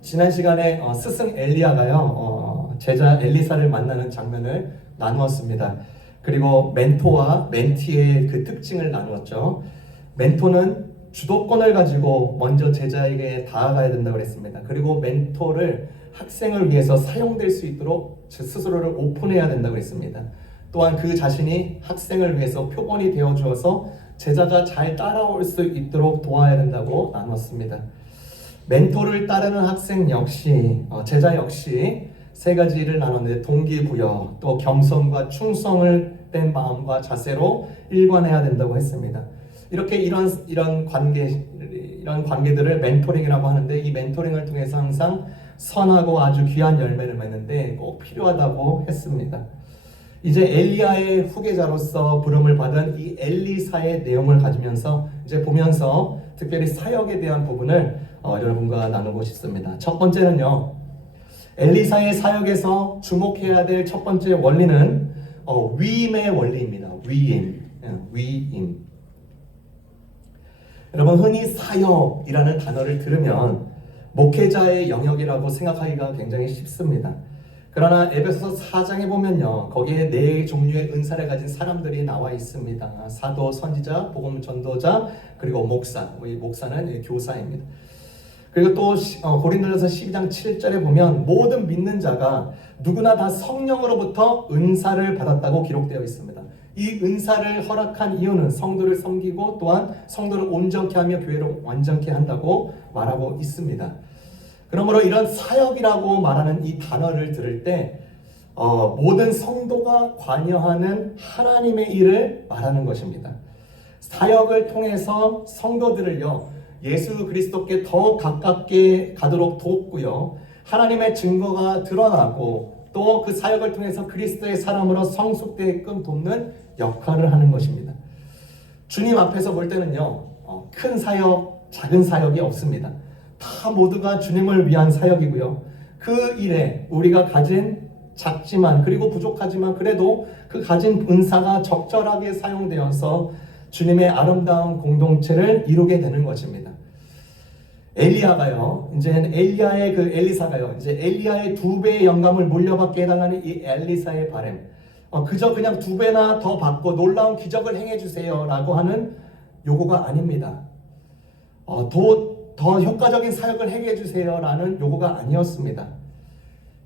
지난 시간에 스승 엘리야가요 제자 엘리사를 만나는 장면을 나누었습니다. 그리고 멘토와 멘티의 그 특징을 나누었죠. 멘토는 주도권을 가지고 먼저 제자에게 다가가야 된다고 했습니다. 그리고 멘토를 학생을 위해서 사용될 수 있도록 스스로를 오픈해야 된다고 했습니다. 또한 그 자신이 학생을 위해서 표본이 되어 주어서 제자가 잘 따라올 수 있도록 도와야 된다고 나눴습니다. 멘토를 따르는 학생 역시 제자 역시 세 가지 일을 나눴는데 동기부여, 또 겸손과 충성을 된 마음과 자세로 일관해야 된다고 했습니다. 이렇게 이런 관계들을 멘토링이라고 하는데, 이 멘토링을 통해서 항상 선하고 아주 귀한 열매를 맺는데 꼭 필요하다고 했습니다. 이제 엘리야의 후계자로서 부름을 받은 이 엘리사의 내용을 가지면서 이제 보면서 특별히 사역에 대한 부분을 여러분과 나누고 싶습니다. 첫 번째는요, 엘리사의 사역에서 주목해야 될 첫 번째 원리는 위임의 원리입니다. 위임. 여러분, 흔히 사역이라는 단어를 들으면 목회자의 영역이라고 생각하기가 굉장히 쉽습니다. 그러나 에베소서 4장에 보면요, 거기에 네 종류의 은사를 가진 사람들이 나와 있습니다. 사도, 선지자, 복음 전도자, 그리고 목사. 이 목사는 교사입니다. 그리고 또 고린도전서 12장 7절에 보면 모든 믿는 자가 누구나 다 성령으로부터 은사를 받았다고 기록되어 있습니다. 이 은사를 허락한 이유는 성도를 섬기고 또한 성도를 온전케 하며 교회를 완전케 한다고 말하고 있습니다. 그러므로 이런 사역이라고 말하는 이 단어를 들을 때 모든 성도가 관여하는 하나님의 일을 말하는 것입니다. 사역을 통해서 성도들을요, 예수 그리스도께 더 가깝게 가도록 돕고요, 하나님의 증거가 드러나고 또 그 사역을 통해서 그리스도의 사람으로 성숙되게끔 돕는 역할을 하는 것입니다. 주님 앞에서 볼 때는요, 큰 사역, 작은 사역이 없습니다. 다 모두가 주님을 위한 사역이고요, 그 일에 우리가 가진 작지만 그리고 부족하지만 그래도 그 가진 은사가 적절하게 사용되어서 주님의 아름다운 공동체를 이루게 되는 것입니다. 엘리야가요, 이제 엘리야의 그 엘리사가요, 이제 엘리야의 2배의 영감을 물려받게 해달라는 이 엘리사의 바람, 그저 그냥 2배나 더 받고 놀라운 기적을 행해주세요라고 하는 요구가 아닙니다. 더 효과적인 사역을 행해주세요라는 요구가 아니었습니다.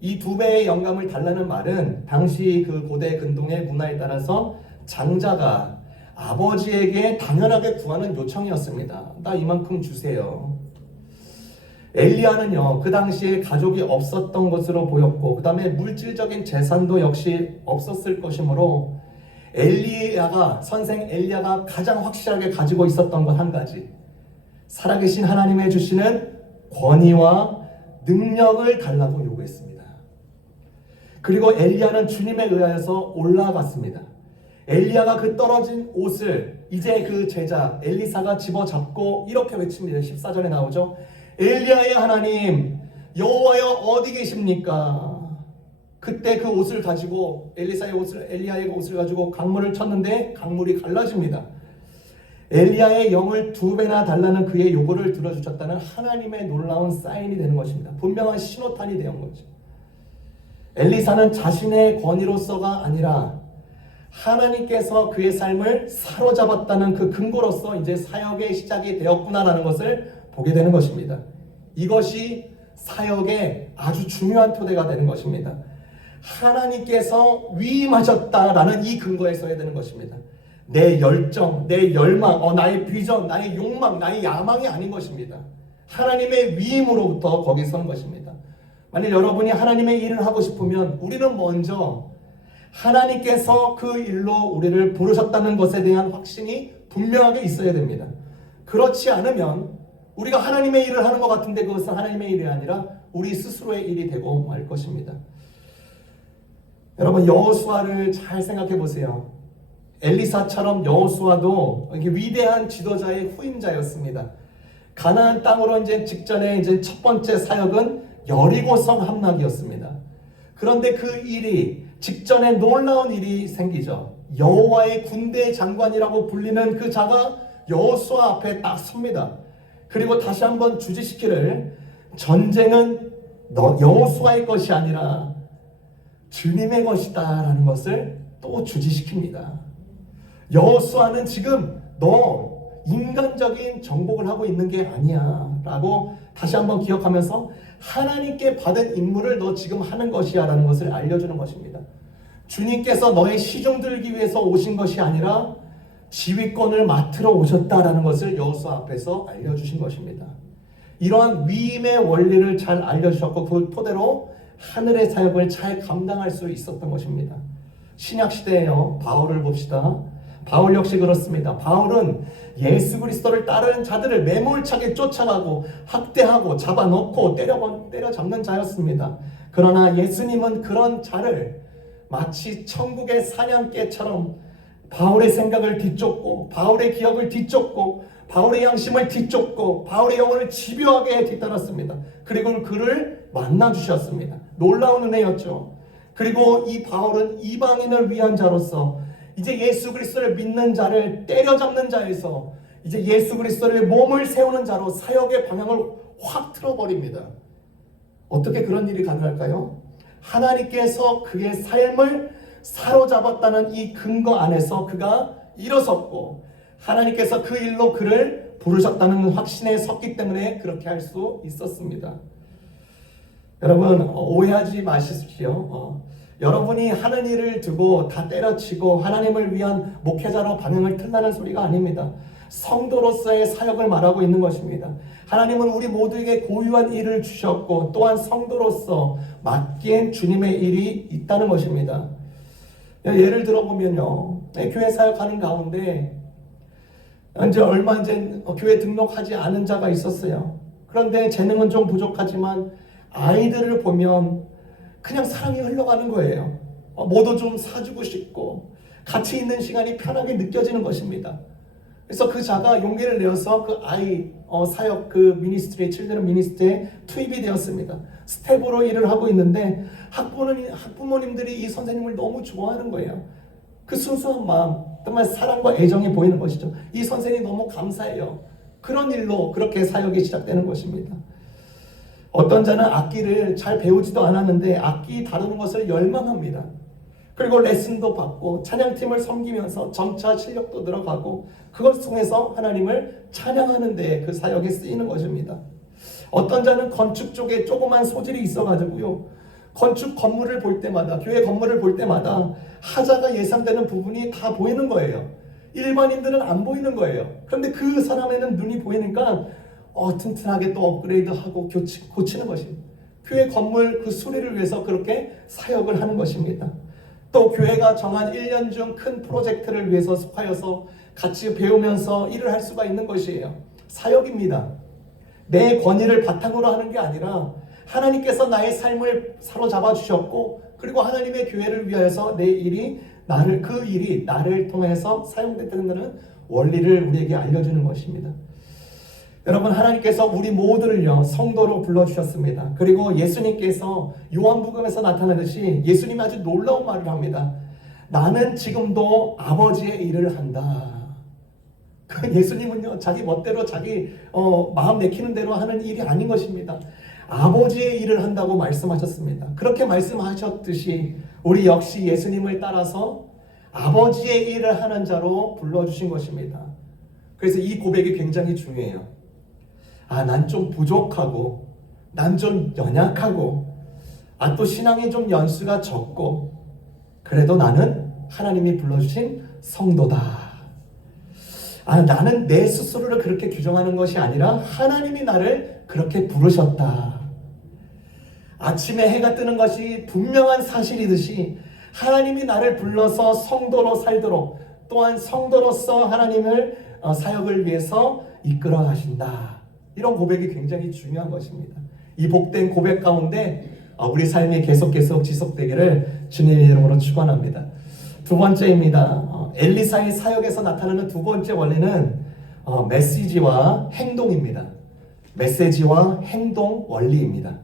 이 2배의 영감을 달라는 말은 당시 그 고대 근동의 문화에 따라서 장자가 아버지에게 당연하게 구하는 요청이었습니다. 나 이만큼 주세요. 엘리야는요, 그 당시에 가족이 없었던 것으로 보였고 그 다음에 물질적인 재산도 역시 없었을 것이므로 선생 엘리야가 가장 확실하게 가지고 있었던 것 한 가지, 살아계신 하나님의 주시는 권위와 능력을 달라고 요구했습니다. 그리고 엘리야는 주님에 의하여서 올라갔습니다. 엘리야가 그 떨어진 옷을 이제 그 제자 엘리사가 집어잡고 이렇게 외칩니다. 14절에 나오죠. 엘리야의 하나님 여호와여 어디 계십니까? 그때 그 옷을 가지고 엘리야의 옷을 가지고 강물을 쳤는데 강물이 갈라집니다. 엘리야의 영을 2배나 달라는 그의 요구를 들어주셨다는 하나님의 놀라운 사인이 되는 것입니다. 분명한 신호탄이 되는 거죠. 엘리사는 자신의 권위로서가 아니라 하나님께서 그의 삶을 사로잡았다는 그 근거로서 이제 사역의 시작이 되었구나라는 것을 보게 되는 것입니다. 이것이 사역의 아주 중요한 토대가 되는 것입니다. 하나님께서 위임하셨다라는 이 근거에 서야 되는 것입니다. 내 열정, 내 열망, 나의 비전, 나의 욕망, 나의 야망이 아닌 것입니다. 하나님의 위임으로부터 거기 선 것입니다. 만약 여러분이 하나님의 일을 하고 싶으면 우리는 먼저 하나님께서 그 일로 우리를 부르셨다는 것에 대한 확신이 분명하게 있어야 됩니다. 그렇지 않으면 우리가 하나님의 일을 하는 것 같은데 그것은 하나님의 일이 아니라 우리 스스로의 일이 되고 말 것입니다. 여러분, 여호수아를 잘 생각해 보세요. 엘리사처럼 여호수아도 위대한 지도자의 후임자였습니다. 가나안 땅으로 이제 직전에 이제 첫 번째 사역은 여리고성 함락이었습니다. 그런데 그 일이 직전에 놀라운 일이 생기죠. 여호와의 군대 장관이라고 불리는 그 자가 여호수아 앞에 딱 섭니다. 그리고 다시 한번 주지시키를 전쟁은 여호수아의 것이 아니라 주님의 것이다 라는 것을 또 주지시킵니다. 여호수아는 지금 너 인간적인 정복을 하고 있는 게 아니야 라고 다시 한번 기억하면서 하나님께 받은 임무를 너 지금 하는 것이야 라는 것을 알려주는 것입니다. 주님께서 너의 시중 들기 위해서 오신 것이 아니라 지휘권을 맡으러 오셨다라는 것을 여호수아 앞에서 알려주신 것입니다. 이러한 위임의 원리를 잘 알려주셨고 그 토대로 하늘의 사역을 잘 감당할 수 있었던 것입니다. 신약시대에요. 바울을 봅시다. 바울 역시 그렇습니다. 바울은 예수 그리스도를 따르는 자들을 매몰차게 쫓아가고 학대하고 잡아놓고 때려잡는 자였습니다. 그러나 예수님은 그런 자를 마치 천국의 사냥개처럼 바울의 생각을 뒤쫓고 바울의 기억을 뒤쫓고 바울의 양심을 뒤쫓고 바울의 영혼을 집요하게 뒤따랐습니다. 그리고 그를 만나주셨습니다. 놀라운 은혜였죠. 그리고 이 바울은 이방인을 위한 자로서 이제 예수 그리스도를 믿는 자를 때려잡는 자에서 이제 예수 그리스도를 몸을 세우는 자로 사역의 방향을 확 틀어버립니다. 어떻게 그런 일이 가능할까요? 하나님께서 그의 삶을 사로잡았다는 이 근거 안에서 그가 일어섰고 하나님께서 그 일로 그를 부르셨다는 확신에 섰기 때문에 그렇게 할 수 있었습니다. 여러분 오해하지 마십시오. 여러분이 하는 일을 두고 다 때려치고 하나님을 위한 목회자로 방향을 틀라는 소리가 아닙니다. 성도로서의 사역을 말하고 있는 것입니다. 하나님은 우리 모두에게 고유한 일을 주셨고 또한 성도로서 맡긴 주님의 일이 있다는 것입니다. 예를 들어보면요, 교회 사역하는 가운데 이제 얼마 전 교회 등록하지 않은 자가 있었어요. 그런데 재능은 좀 부족하지만 아이들을 보면 그냥 사랑이 흘러가는 거예요. 뭐도 좀 사주고 싶고 같이 있는 시간이 편하게 느껴지는 것입니다. 그래서 그 자가 용기를 내어서 그 아이 사역 그 미니스트리 칠드런 미니스트리에 투입이 되었습니다. 스텝으로 일을 하고 있는데 학부모님들이 이 선생님을 너무 좋아하는 거예요. 그 순수한 마음, 정말 사랑과 애정이 보이는 것이죠. 이 선생님이 너무 감사해요. 그런 일로 그렇게 사역이 시작되는 것입니다. 어떤 자는 악기를 잘 배우지도 않았는데 악기 다루는 것을 열망합니다. 그리고 레슨도 받고 찬양팀을 섬기면서 점차 실력도 늘어가고 그것 통해서 하나님을 찬양하는 데 그 사역에 쓰이는 것입니다. 어떤 자는 건축 쪽에 조그만 소질이 있어가지고요, 건축 건물을 볼 때마다, 교회 건물을 볼 때마다 하자가 예상되는 부분이 다 보이는 거예요. 일반인들은 안 보이는 거예요. 그런데 그 사람에는 눈이 보이니까 튼튼하게 또 업그레이드하고 고치는 것입니다. 교회 건물 그 수리를 위해서 그렇게 사역을 하는 것입니다. 또 교회가 정한 1년 중 큰 프로젝트를 위해서 속하여서 같이 배우면서 일을 할 수가 있는 것이에요. 사역입니다. 내 권위를 바탕으로 하는 게 아니라 하나님께서 나의 삶을 사로잡아 주셨고 그리고 하나님의 교회를 위하여서 그 일이 나를 통해서 사용된다는 원리를 우리에게 알려주는 것입니다. 여러분, 하나님께서 우리 모두를요 성도로 불러주셨습니다. 그리고 예수님께서 요한복음에서 나타나듯이 예수님이 아주 놀라운 말을 합니다. 나는 지금도 아버지의 일을 한다. 예수님은요 자기 멋대로 자기 마음 내키는 대로 하는 일이 아닌 것입니다. 아버지의 일을 한다고 말씀하셨습니다. 그렇게 말씀하셨듯이 우리 역시 예수님을 따라서 아버지의 일을 하는 자로 불러주신 것입니다. 그래서 이 고백이 굉장히 중요해요. 난 좀 부족하고 난 좀 연약하고 또 신앙이 좀 연수가 적고 그래도 나는 하나님이 불러주신 성도다. 나는 내 스스로를 그렇게 규정하는 것이 아니라 하나님이 나를 그렇게 부르셨다. 아침에 해가 뜨는 것이 분명한 사실이듯이 하나님이 나를 불러서 성도로 살도록 또한 성도로서 하나님을 사역을 위해서 이끌어 가신다. 이런 고백이 굉장히 중요한 것입니다. 이 복된 고백 가운데 우리 삶이 계속 지속되기를 주님의 이름으로 축원합니다. 두 번째입니다. 엘리사의 사역에서 나타나는 두 번째 원리는 메시지와 행동입니다. 메시지와 행동 원리입니다.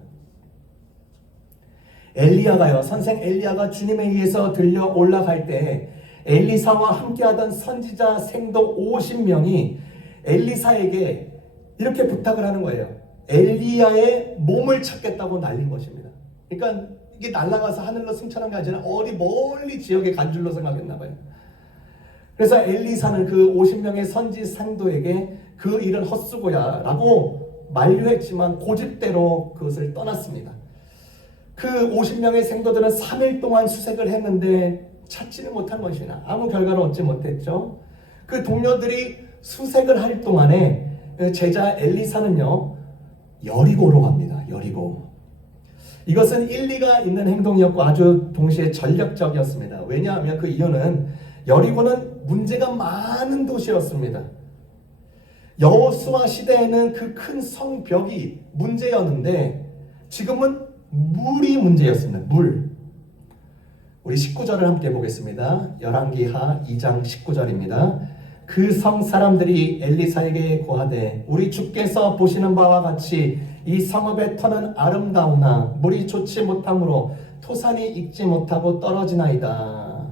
선생 엘리야가 주님에 의해서 들려 올라갈 때 엘리사와 함께하던 선지자 생도 50명이 엘리사에게 이렇게 부탁을 하는 거예요. 엘리야의 몸을 찾겠다고 날린 것입니다. 그러니까 이게 날아가서 하늘로 승천한 게 아니라 어디 멀리 지역에 간 줄로 생각했나 봐요. 그래서 엘리사는 그 50명의 선지 상도에게 그 일은 헛수고야 라고 만류했지만 고집대로 그것을 떠났습니다. 그 50명의 생도들은 3일 동안 수색을 했는데 찾지는 못한 것이나 아무 결과를 얻지 못했죠. 그 동료들이 수색을 할 동안에 제자 엘리사는요, 여리고로 갑니다. 여리고. 이것은 일리가 있는 행동이었고 아주 동시에 전략적이었습니다. 왜냐하면 그 이유는 여리고는 문제가 많은 도시였습니다. 여호수아 시대에는 그 큰 성벽이 문제였는데 지금은 물이 문제였습니다. 물. 우리 19절을 함께 보겠습니다. 열왕기하 2장 19절입니다. 그 성 사람들이 엘리사에게 고하되 우리 주께서 보시는 바와 같이 이 성읍의 터는 아름다우나 물이 좋지 못하므로 토산이 익지 못하고 떨어지나이다.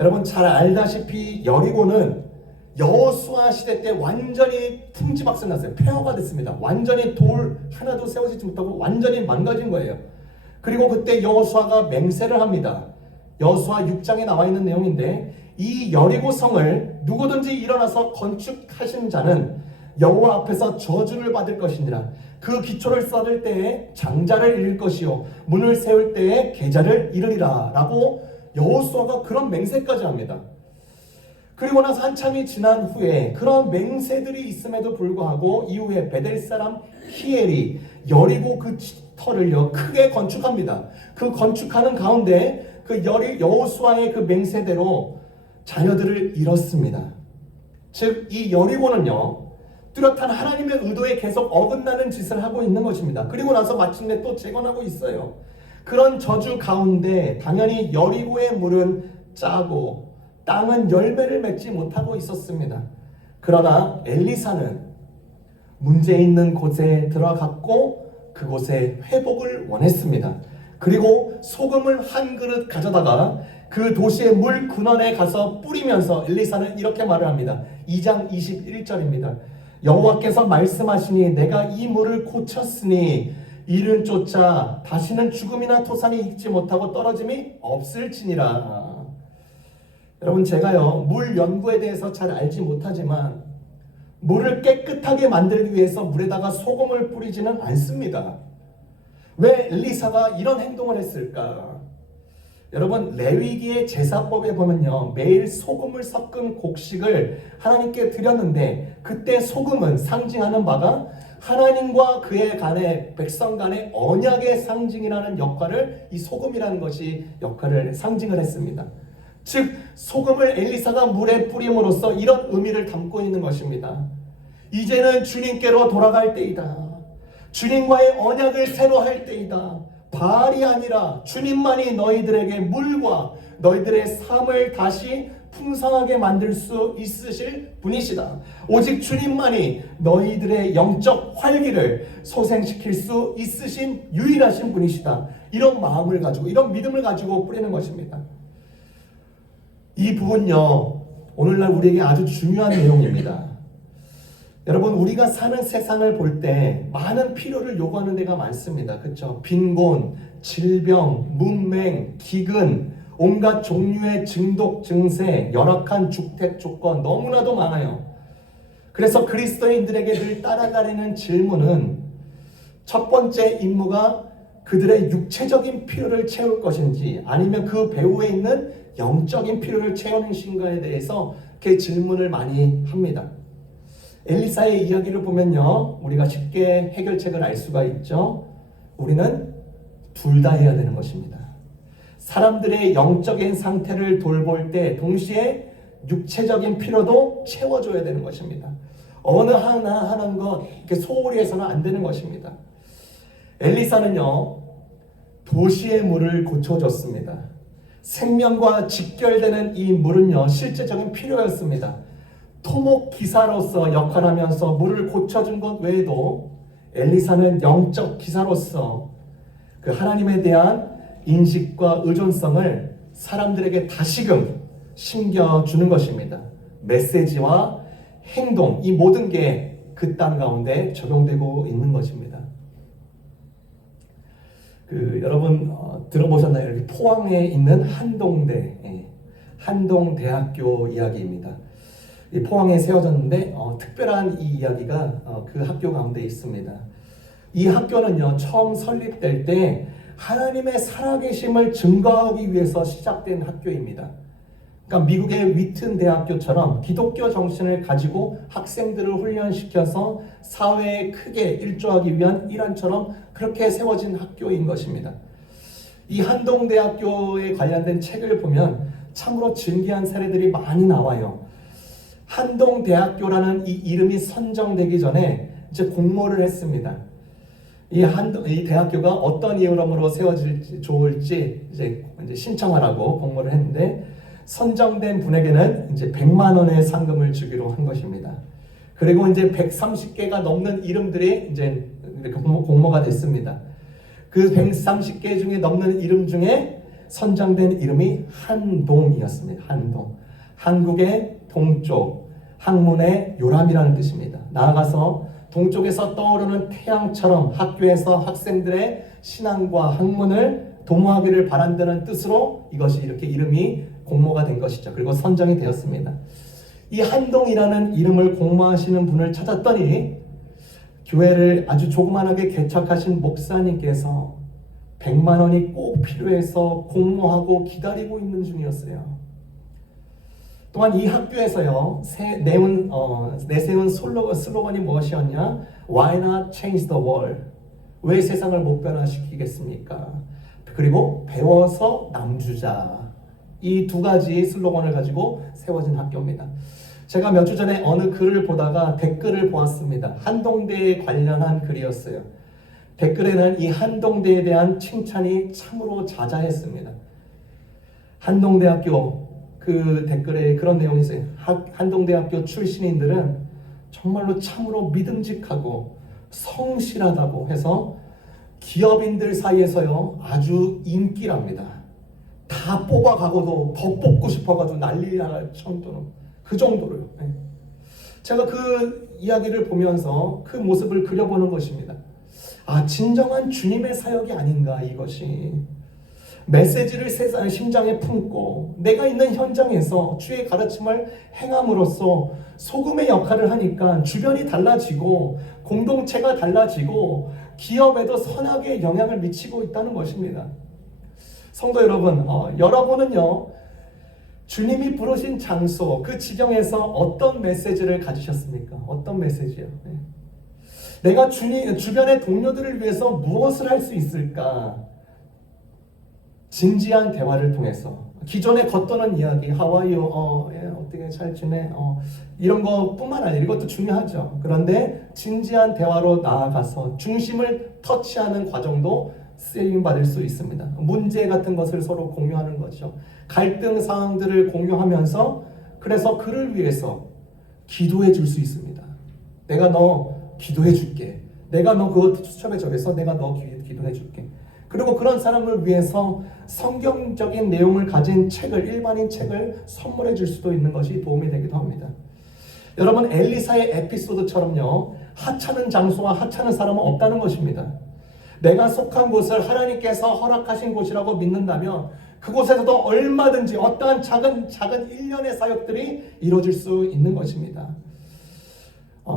여러분 잘 알다시피 여리고는 여호수아 시대 때 완전히 풍지박산났어요. 폐허가 됐습니다. 완전히 돌 하나도 세워지지 못하고 완전히 망가진 거예요. 그리고 그때 여호수아가 맹세를 합니다. 여호수아 6장에 나와 있는 내용인데 이 여리고 성을 누구든지 일어나서 건축하신 자는 여호와 앞에서 저주를 받을 것이니라. 그 기초를 쌓을 때에 장자를 잃을 것이요 문을 세울 때에 계자를 잃으리라 라고 여호수아가 그런 맹세까지 합니다. 그리고 나서 한참이 지난 후에 그런 맹세들이 있음에도 불구하고 이후에 베델 사람 히엘이 여리고 그 터를요 크게 건축합니다. 그 건축하는 가운데 그 여호수아의 그 맹세대로 자녀들을 잃었습니다. 즉 이 여리고는요 뚜렷한 하나님의 의도에 계속 어긋나는 짓을 하고 있는 것입니다. 그리고 나서 마침내 또 재건하고 있어요. 그런 저주 가운데 당연히 여리고의 물은 짜고 땅은 열매를 맺지 못하고 있었습니다. 그러나 엘리사는 문제 있는 곳에 들어갔고 그곳에 회복을 원했습니다. 그리고 소금을 한 그릇 가져다가 그 도시의 물 근원에 가서 뿌리면서 엘리사는 이렇게 말을 합니다. 2장 21절입니다. 여호와께서 말씀하시니 내가 이 물을 고쳤으니 이른 쫓아 다시는 죽음이나 토산이 익지 못하고 떨어짐이 없을지니라. 여러분 제가요 물 연구에 대해서 잘 알지 못하지만 물을 깨끗하게 만들기 위해서 물에다가 소금을 뿌리지는 않습니다. 왜 엘리사가 이런 행동을 했을까? 여러분 레위기의 제사법에 보면요 매일 소금을 섞은 곡식을 하나님께 드렸는데 그때 소금은 상징하는 바가 하나님과 그의 간의 백성 간의 언약의 상징이라는 역할을 이 소금이라는 것이 역할을 상징을 했습니다. 즉 소금을 엘리사가 물에 뿌림으로써 이런 의미를 담고 있는 것입니다. 이제는 주님께로 돌아갈 때이다. 주님과의 언약을 새로 할 때이다. 바알이 아니라 주님만이 너희들에게 물과 너희들의 삶을 다시 풍성하게 만들 수 있으실 분이시다. 오직 주님만이 너희들의 영적 활기를 소생시킬 수 있으신 유일하신 분이시다. 이런 마음을 가지고 이런 믿음을 가지고 뿌리는 것입니다. 이 부분요 오늘날 우리에게 아주 중요한 내용입니다. 여러분 우리가 사는 세상을 볼 때 많은 필요를 요구하는 데가 많습니다. 그렇죠? 빈곤, 질병, 문맹, 기근, 온갖 종류의 증독 증세, 열악한 주택 조건 너무나도 많아요. 그래서 그리스도인들에게 늘 따라가려는 질문은 첫 번째 임무가 그들의 육체적인 필요를 채울 것인지 아니면 그 배후에 있는 영적인 필요를 채우는 것인가에 대해서 이렇게 질문을 많이 합니다. 엘리사의 이야기를 보면요 우리가 쉽게 해결책을 알 수가 있죠. 우리는 둘 다 해야 되는 것입니다. 사람들의 영적인 상태를 돌볼 때 동시에 육체적인 필요도 채워줘야 되는 것입니다. 어느 하나 하는 것 이렇게 소홀히 해서는 안 되는 것입니다. 엘리사는요 도시의 물을 고쳐줬습니다. 생명과 직결되는 이 물은요 실제적인 필요였습니다. 토목 기사로서 역할하면서 물을 고쳐준 것 외에도 엘리사는 영적 기사로서 그 하나님에 대한 인식과 의존성을 사람들에게 다시금 심겨주는 것입니다. 메시지와 행동 이 모든 게 그 땅 가운데 적용되고 있는 것입니다. 여러분 들어보셨나요? 여기 포항에 있는 한동대, 한동대학교 이야기입니다. 이 포항에 세워졌는데 특별한 이 이야기가 그 학교 가운데 있습니다. 이 학교는요, 처음 설립될 때 하나님의 살아계심을 증거하기 위해서 시작된 학교입니다. 그러니까 미국의 위튼 대학교처럼 기독교 정신을 가지고 학생들을 훈련시켜서 사회에 크게 일조하기 위한 일환처럼 그렇게 세워진 학교인 것입니다. 이 한동대학교에 관련된 책을 보면 참으로 진귀한 사례들이 많이 나와요. 한동대학교라는 이 이름이 선정되기 전에 이제 공모를 했습니다. 이 대학교가 어떤 이름으로 세워질지 좋을지 이제 신청하라고 공모를 했는데, 선정된 분에게는 이제 100만 원의 상금을 주기로 한 것입니다. 그리고 이제 130개가 넘는 이름들이 이제 공모가 됐습니다. 그 130개 중에 넘는 이름 중에 선정된 이름이 한동이었습니다. 한동. 한국의 동쪽, 학문의 요람이라는 뜻입니다. 나아가서 동쪽에서 떠오르는 태양처럼 학교에서 학생들의 신앙과 학문을 도모하기를 바란다는 뜻으로 이것이 이렇게 이름이 공모가 된 것이죠. 그리고 선정이 되었습니다. 이 한동이라는 이름을 공모하시는 분을 찾았더니 교회를 아주 조그만하게 개척하신 목사님께서 100만 원이 꼭 필요해서 공모하고 기다리고 있는 중이었어요. 또한 이 학교에서요, 내세운 슬로건이 무엇이었냐? Why not change the world? 왜 세상을 못 변화시키겠습니까? 그리고 배워서 남주자. 이 두 가지 슬로건을 가지고 세워진 학교입니다. 제가 몇 주 전에 어느 글을 보다가 댓글을 보았습니다. 한동대에 관련한 글이었어요. 댓글에는 이 한동대에 대한 칭찬이 참으로 자자했습니다. 한동대학교 그 댓글에 그런 내용이 있어요. 한동대학교 출신인들은 정말로 참으로 믿음직하고 성실하다고 해서 기업인들 사이에서요 아주 인기랍니다. 다 뽑아가고도 더 뽑고 싶어가지고 난리 날 정도로, 그 정도로요. 제가 그 이야기를 보면서 그 모습을 그려보는 것입니다. 아, 진정한 주님의 사역이 아닌가 이것이. 메시지를 심장에 품고 내가 있는 현장에서 주의 가르침을 행함으로써 소금의 역할을 하니까 주변이 달라지고 공동체가 달라지고 기업에도 선하게 영향을 미치고 있다는 것입니다. 성도 여러분, 여러분은요 주님이 부르신 장소, 그 지경에서 어떤 메시지를 가지셨습니까? 어떤 메시지요? 내가 주변의 동료들을 위해서 무엇을 할 수 있을까? 진지한 대화를 통해서, 기존에 겉도는 이야기, 하와이요, 어떻게 잘 지내, 이런 것뿐만 아니라 이것도 중요하죠. 그런데 진지한 대화로 나아가서 중심을 터치하는 과정도 쓰임 받을 수 있습니다. 문제 같은 것을 서로 공유하는 거죠. 갈등 상황들을 공유하면서 그래서 그를 위해서 기도해 줄 수 있습니다. 내가 너 기도해 줄게. 내가 너 그거 추첨해 줘서 내가 너 기도해 줄게. 그리고 그런 사람을 위해서 성경적인 내용을 가진 책을, 일반인 책을 선물해 줄 수도 있는 것이 도움이 되기도 합니다. 여러분, 엘리사의 에피소드처럼요, 하찮은 장소와 하찮은 사람은 없다는 것입니다. 내가 속한 곳을 하나님께서 허락하신 곳이라고 믿는다면 그곳에서도 얼마든지 어떠한 작은 일련의 사역들이 이루어질 수 있는 것입니다.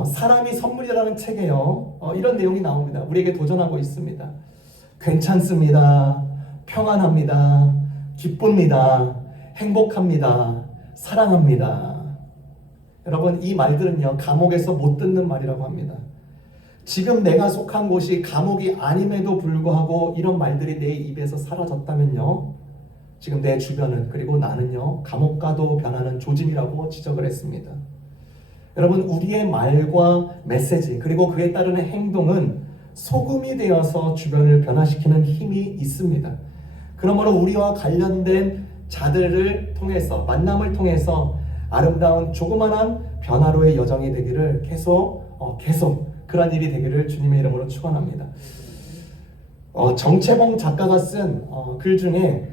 사람이 선물이라는 책에요, 이런 내용이 나옵니다. 우리에게 도전하고 있습니다. 괜찮습니다. 평안합니다. 기쁩니다. 행복합니다. 사랑합니다. 여러분, 이 말들은요 감옥에서 못 듣는 말이라고 합니다. 지금 내가 속한 곳이 감옥이 아님에도 불구하고 이런 말들이 내 입에서 사라졌다면요, 지금 내 주변은, 그리고 나는요 감옥과도 변하는 조짐이라고 지적을 했습니다. 여러분, 우리의 말과 메시지 그리고 그에 따르는 행동은 소금이 되어서 주변을 변화시키는 힘이 있습니다. 그러므로 우리와 관련된 자들을 통해서, 만남을 통해서 아름다운 조그만한 변화로의 여정이 되기를 계속 그런 일이 되기를 주님의 이름으로 축원합니다. 정채봉 작가가 쓴 글 중에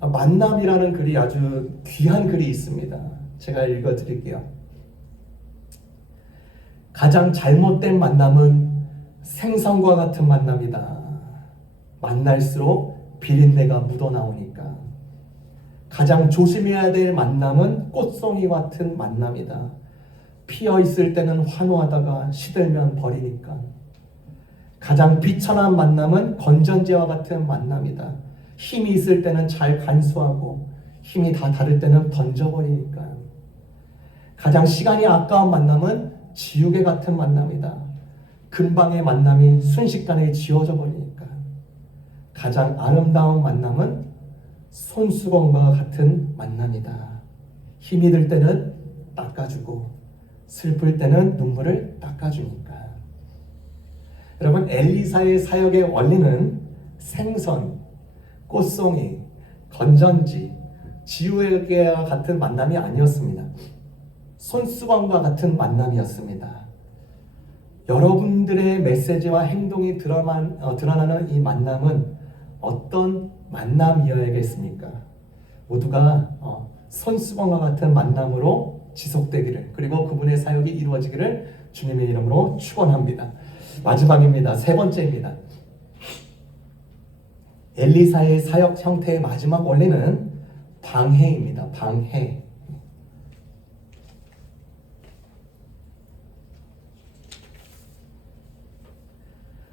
만남이라는 글이 아주 귀한 글이 있습니다. 제가 읽어드릴게요. 가장 잘못된 만남은 생선과 같은 만남이다. 만날수록 비린내가 묻어나오니까. 가장 조심해야 될 만남은 꽃송이 같은 만남이다. 피어 있을 때는 환호하다가 시들면 버리니까. 가장 비천한 만남은 건전지와 같은 만남이다. 힘이 있을 때는 잘 간수하고 힘이 다 다를 때는 던져버리니까. 가장 시간이 아까운 만남은 지우개 같은 만남이다. 금방의 만남이 순식간에 지워져 버리니까. 가장 아름다운 만남은 손수건과 같은 만남이다. 힘이 들 때는 닦아주고 슬플 때는 눈물을 닦아주니까. 여러분, 엘리사의 사역의 원리는 생선, 꽃송이, 건전지, 지우개와 같은 만남이 아니었습니다. 손수건과 같은 만남이었습니다. 여러분들의 메시지와 행동이 드러나는 이 만남은 어떤 만남이어야겠습니까? 모두가 손수건과 같은 만남으로 지속되기를, 그리고 그분의 사역이 이루어지기를 주님의 이름으로 축원합니다. 마지막입니다. 세 번째입니다. 엘리사의 사역 형태의 마지막 원리는 방해입니다. 방해.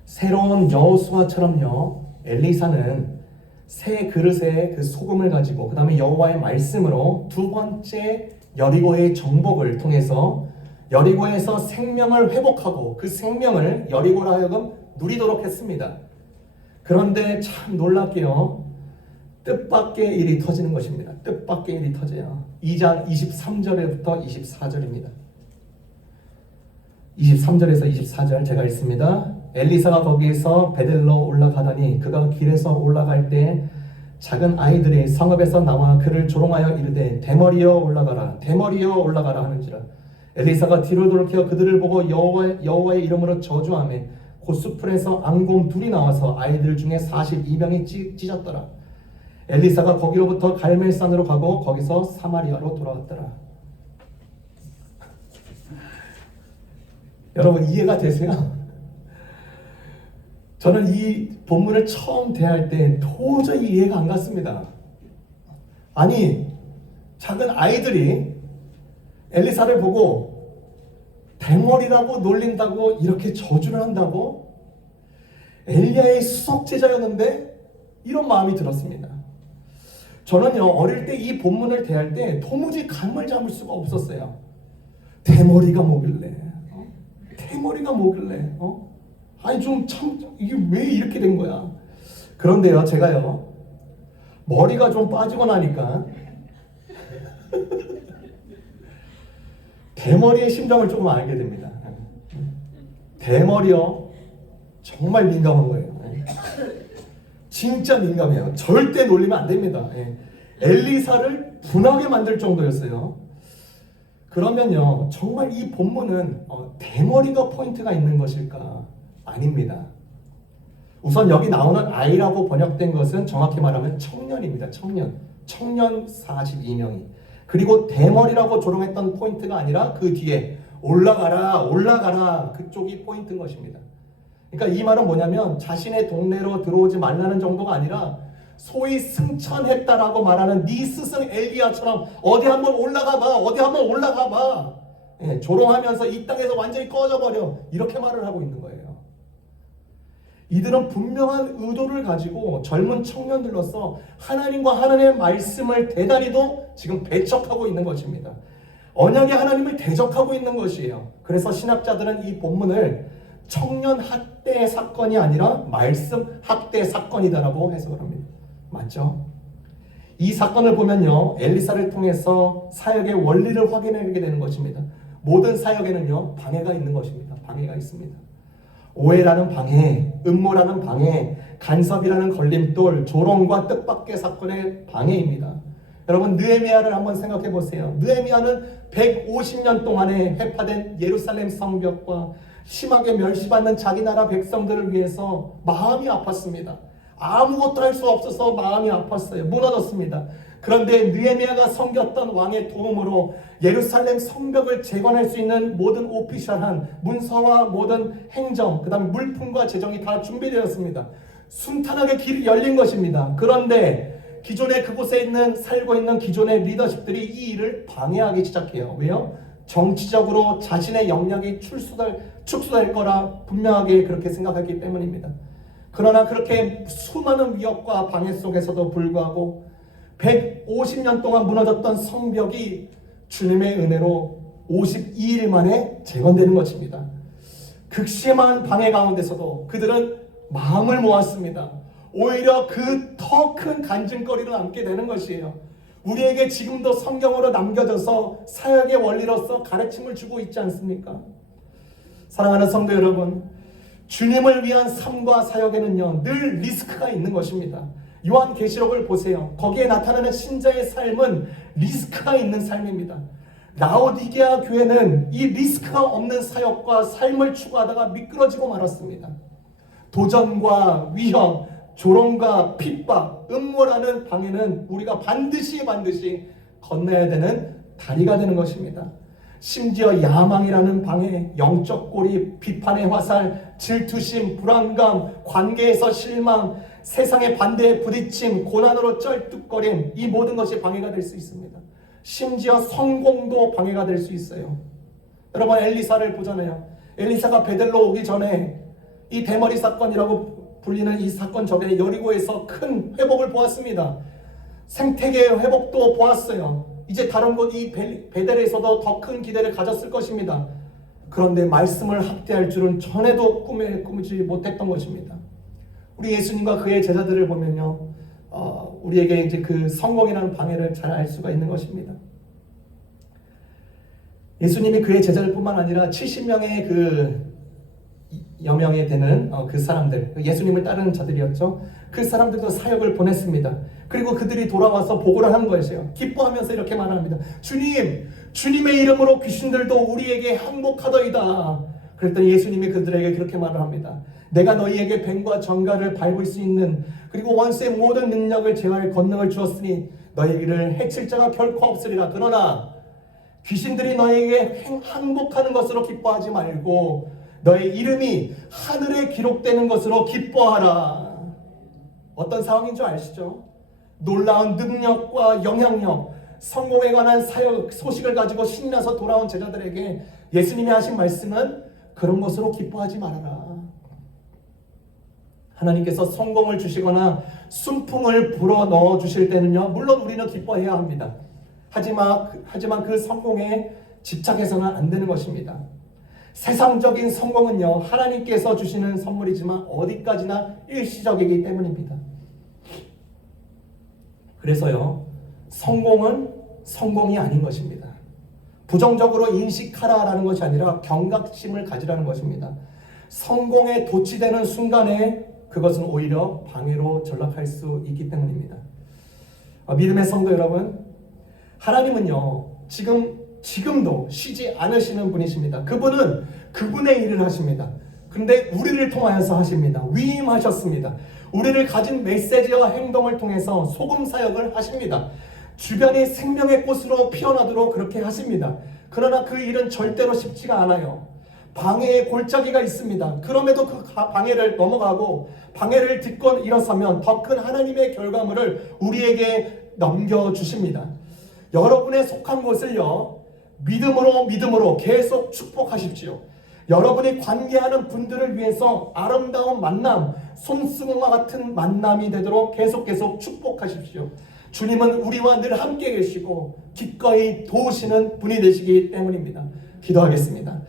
새로운 여호수아처럼요, 엘리사는 새 그릇에 그 소금을 가지고 그 다음에 여호와의 말씀으로 두 번째 여리고의 정복을 통해서 여리고에서 생명을 회복하고 그 생명을 여리고로 하여금 누리도록 했습니다. 그런데 참 놀랍게요, 뜻밖의 일이 터지는 것입니다. 뜻밖의 일이 터져요. 2장 23절부터 24절입니다. 23절에서 24절 제가 읽습니다. 엘리사가 거기에서 베델로 올라가더니 그가 길에서 올라갈 때 작은 아이들이 성읍에서 나와 그를 조롱하여 이르되 대머리여 올라가라, 대머리여 올라가라 하는지라. 엘리사가 뒤를 돌이켜 그들을 보고 여호와의 이름으로 저주하며 고수풀에서 앙곰 둘이 나와서 아이들 중에 42명이 찢었더라. 엘리사가 거기로부터 갈멜산으로 가고 거기서 사마리아로 돌아왔더라. 여러분, 이해가 되세요? 저는 이 본문을 처음 대할 때 도저히 이해가 안 갔습니다. 아니, 작은 아이들이 엘리사를 보고 대머리라고 놀린다고 이렇게 저주를 한다고? 엘리야의 수석 제자였는데 이런 마음이 들었습니다. 저는요, 어릴 때 이 본문을 대할 때 도무지 감을 잡을 수가 없었어요. 대머리가 뭐길래? 대머리가 뭐길래? 아니 좀 참 이게 왜 이렇게 된 거야? 그런데요, 제가요 머리가 좀 빠지고 나니까 대머리의 심정을 조금 알게 됩니다. 대머리요, 정말 민감한 거예요. 진짜 민감해요. 절대 놀리면 안 됩니다. 엘리사를 분하게 만들 정도였어요. 그러면요, 정말 이 본문은 대머리가 포인트가 있는 것일까? 아닙니다. 우선 여기 나오는 아이라고 번역된 것은 정확히 말하면 청년입니다. 청년 42명이. 그리고 대머리라고 조롱했던 포인트가 아니라 그 뒤에 올라가라 올라가라 그쪽이 포인트인 것입니다. 그러니까 이 말은 뭐냐면 자신의 동네로 들어오지 말라는 정도가 아니라 소위 승천했다라고 말하는 네 스승 엘리야처럼 어디 한번 올라가 봐, 어디 한번 올라가 봐. 조롱하면서 이 땅에서 완전히 꺼져버려, 이렇게 말을 하고 있는 거예요. 이들은 분명한 의도를 가지고 젊은 청년들로서 하나님과 하나님의 말씀을 대단히도 지금 배척하고 있는 것입니다. 언약의 하나님을 대적하고 있는 것이에요. 그래서 신학자들은 이 본문을 청년 학대 사건이 아니라 말씀 학대 사건이다라고 해석을 합니다. 맞죠? 이 사건을 보면요, 엘리사를 통해서 사역의 원리를 확인하게 되는 것입니다. 모든 사역에는요, 방해가 있는 것입니다. 방해가 있습니다. 오해라는 방해, 음모라는 방해, 간섭이라는 걸림돌, 조롱과 뜻밖의 사건의 방해입니다. 여러분, 느헤미야를 한번 생각해 보세요. 느헤미야는 150년 동안에 회파된 예루살렘 성벽과 심하게 멸시받는 자기 나라 백성들을 위해서 마음이 아팠습니다. 아무것도 할 수 없어서 마음이 아팠어요. 무너졌습니다. 그런데 느헤미야가 섬겼던 왕의 도움으로 예루살렘 성벽을 재건할 수 있는 모든 오피셜한 문서와 모든 행정, 그 다음에 물품과 재정이 다 준비되었습니다. 순탄하게 길이 열린 것입니다. 그런데 기존에 그곳에 살고 있는 기존의 리더십들이 이 일을 방해하기 시작해요. 왜요? 정치적으로 자신의 역량이 축소될 거라 분명하게 그렇게 생각했기 때문입니다. 그러나 그렇게 수많은 위협과 방해 속에서도 불구하고 150년 동안 무너졌던 성벽이 주님의 은혜로 52일 만에 재건되는 것입니다. 극심한 방해 가운데서도 그들은 마음을 모았습니다. 오히려 그 더 큰 간증거리를 안게 되는 것이에요. 우리에게 지금도 성경으로 남겨져서 사역의 원리로서 가르침을 주고 있지 않습니까? 사랑하는 성도 여러분, 주님을 위한 삶과 사역에는요 늘 리스크가 있는 것입니다. 요한계시록을 보세요. 거기에 나타나는 신자의 삶은 리스크가 있는 삶입니다. 라오디게아 교회는 이 리스크가 없는 사역과 삶을 추구하다가 미끄러지고 말았습니다. 도전과 위험, 조롱과 핍박, 음모라는 방해는 우리가 반드시 건너야 되는 다리가 되는 것입니다. 심지어 야망이라는 방해, 영적 고립, 비판의 화살, 질투심, 불안감, 관계에서 실망, 세상의 반대에 부딪힘, 고난으로 쩔뚝거림, 이 모든 것이 방해가 될 수 있습니다. 심지어 성공도 방해가 될 수 있어요. 여러분 엘리사를 보잖아요. 엘리사가 베델로 오기 전에 이 대머리 사건이라고 불리는 이 사건 전에 여리고에서 큰 회복을 보았습니다. 생태계의 회복도 보았어요. 이제 다른 곳 이 베델에서도 더 큰 기대를 가졌을 것입니다. 그런데 말씀을 학대할 줄은 전에도 꾸미지 못했던 것입니다. 우리 예수님과 그의 제자들을 보면요, 우리에게 이제 그 성공이라는 방해를 잘 알 수가 있는 것입니다. 예수님이 그의 제자들뿐만 아니라 70명의 여명에 되는 그 사람들, 예수님을 따르는 자들이었죠. 그 사람들도 사역을 보냈습니다. 그리고 그들이 돌아와서 보고를 하는 것이에요. 기뻐하면서 이렇게 말합니다. 주님, 주님의 이름으로 귀신들도 우리에게 항복하더이다. 그랬더니 예수님이 그들에게 그렇게 말을 합니다. 내가 너희에게 뱀과 정갈을 밟을 수 있는, 그리고 원수의 모든 능력을 제어할 권능을 주었으니 너희를 해칠 자가 결코 없으리라. 그러나 귀신들이 너희에게 항복하는 것으로 기뻐하지 말고 너의 이름이 하늘에 기록되는 것으로 기뻐하라. 어떤 상황인 줄 아시죠? 놀라운 능력과 영향력, 성공에 관한 사역 소식을 가지고 신나서 돌아온 제자들에게 예수님이 하신 말씀은 그런 것으로 기뻐하지 말아라. 하나님께서 성공을 주시거나 순풍을 불어넣어 주실 때는요, 물론 우리는 기뻐해야 합니다. 하지만 그 성공에 집착해서는 안 되는 것입니다. 세상적인 성공은요, 하나님께서 주시는 선물이지만 어디까지나 일시적이기 때문입니다. 그래서요, 성공은 성공이 아닌 것입니다. 부정적으로 인식하라라는 것이 아니라 경각심을 가지라는 것입니다. 성공에 도취되는 순간에 그것은 오히려 방해로 전락할 수 있기 때문입니다. 믿음의 성도 여러분, 하나님은요, 지금도 쉬지 않으시는 분이십니다. 그분은 그분의 일을 하십니다. 그런데 우리를 통하여서 하십니다. 위임하셨습니다. 우리를 가진 메시지와 행동을 통해서 소금 사역을 하십니다. 주변이 생명의 꽃으로 피어나도록 그렇게 하십니다. 그러나 그 일은 절대로 쉽지가 않아요. 방해의 골짜기가 있습니다. 그럼에도 그 방해를 넘어가고 방해를 딛고 일어서면 더 큰 하나님의 결과물을 우리에게 넘겨주십니다. 여러분의 속한 곳을요, 믿음으로 계속 축복하십시오. 여러분이 관계하는 분들을 위해서 아름다운 만남, 손수건과 같은 만남이 되도록 계속 축복하십시오. 주님은 우리와 늘 함께 계시고 기꺼이 도우시는 분이 되시기 때문입니다. 기도하겠습니다.